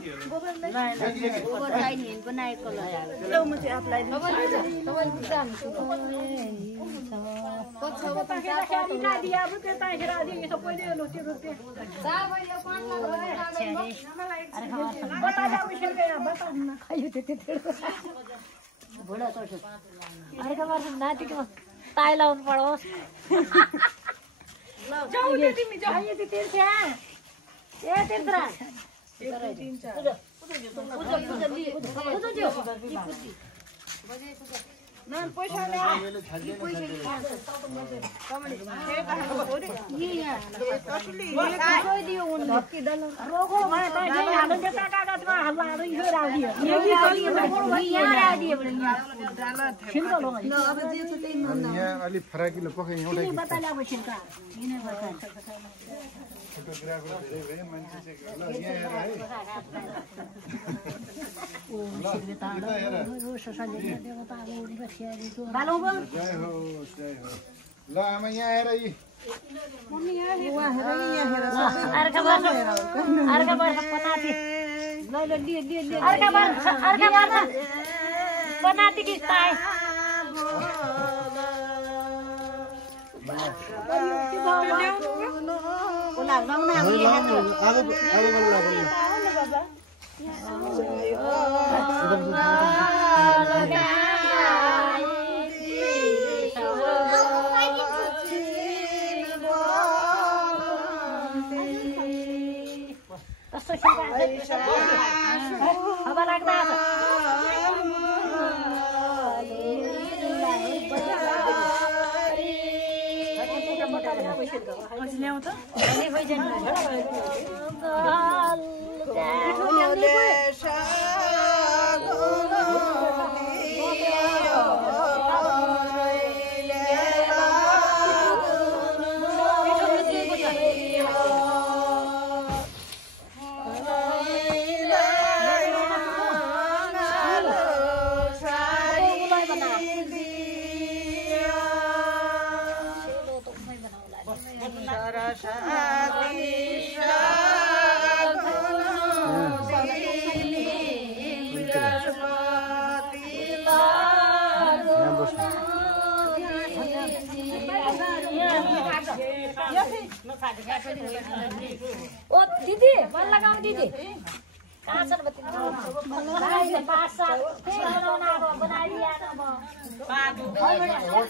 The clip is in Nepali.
गोबर चाहिने हिँडको नायकको अर्को वर्ष नातिको ताई लाउनु परोस् अलि फराकिलो पकाइ एउटै फोटोग्राफर धेरै भए मान्छे चाहिँ ल यहाँ हेर है जय हो जय हो ल आमा यहाँ आएर यी बनाती की ताई हवा लाग्दा ओ दीदी मन लगाऊ दीदी कहाँ छन् बत्ती बनाइदिया अब